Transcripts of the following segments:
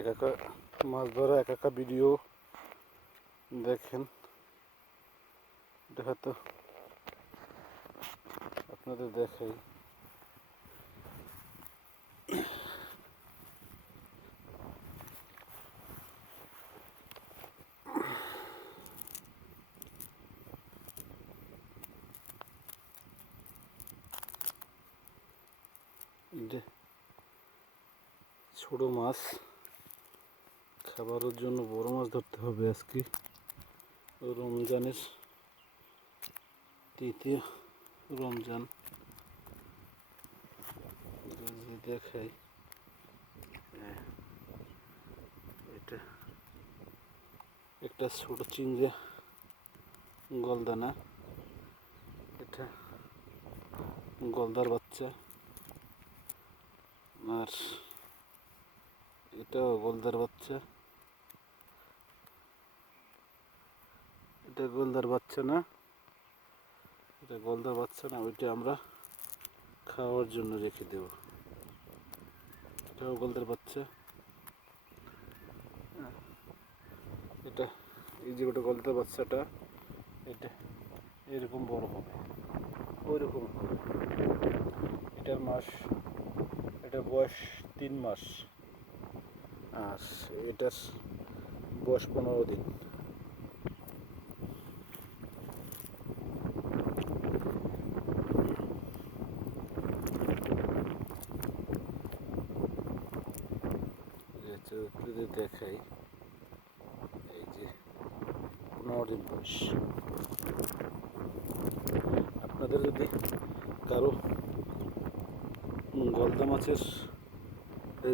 একা মাছ ধরা একা ভিডিও দেখেন, এটা হয়তো আপনাদের দেখাই। ছোট মাছ খাবারের জন্য বড় মাছ ধরতে হবে আজকে। রমজানের তৃতীয় রমজান দেখাই। এটা একটা ছোট চিংড়ি গলদানা, এটা গলদার বাচ্চা, আর এটাও গলদার বাচ্চা। এটা গলদার বাচ্চা না, এটা গলদার বাচ্চা না, ওইটা আমরা খাওয়ার জন্য রেখে দেব। এটাও গলদার বাচ্চা। এটা এই যে ওটা গলদার বাচ্চাটা, এটা এরকম বড় হবে, ওইরকম হবে। এটার মাস, এটা বয়স 3 মাস, আর এটার বয়স 15 দিন। যদি দেখাই, এই যে 15 দিন বয়স। আপনাদের যদি কারো গলদা মাছের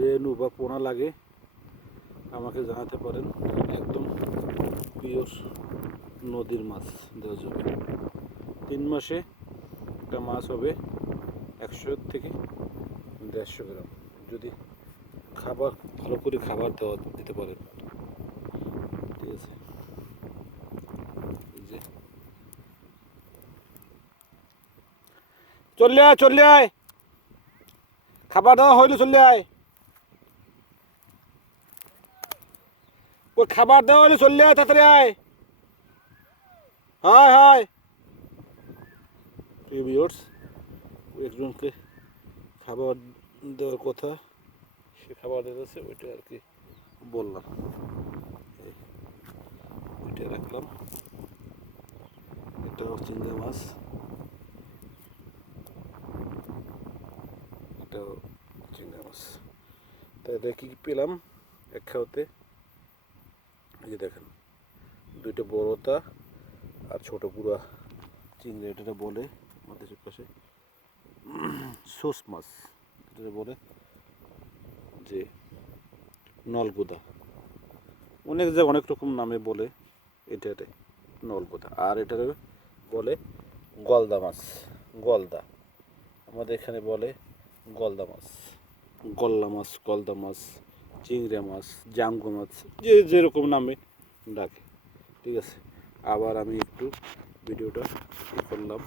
রেণু বা পোনা লাগে আমাকে জানাতে পারেন, একদম পিওর নদীর মাছ দেওয়া যাবে। 3 মাসে একটা মাছ হবে 100 থেকে 150 গ্রাম, যদি খাবার ভালো করে খাবার দিতে পারেন। ঠিক আছে, এই যে চলে আয়, খাবার দেওয়া হইলে চলে আয়, ওই খাবার দেওয়া হইলে চলে আয়, তাড়াতাড়ি আয়। হায় হায় ভিউয়ার্স, একজনকে খাবার দেওয়ার কথা, সে খাবার দিতেছে, ওইটা আর কি বললাম। ওইটা রাখলাম। এটাও চিংড়ি মাছ, এটাও চিংড়ি মাছ। তাই এটা কি পেলাম এক খাওয়াতে, এই যে দেখেন দুইটা বড়তা আর ছোট গুঁড়া চিংড়ি। এটা বলে আমাদের পাশে সোস মাছ, এটা বলে যে নলগুদা, অনেক জায়গায় অনেক রকম নামে বলে। এটারে নলগুদা, আর এটারে বলে গলদা মাছ। গলদা আমাদের এখানে বলে গলদা মাছ, গলদা মাছ, গলদা মাছ, চিংড়ি মাছ, জাঙ্গু মাছ, যে যেরকম নামে ডাকে। ঠিক আছে, আবার আমি একটু ভিডিওটা করলাম।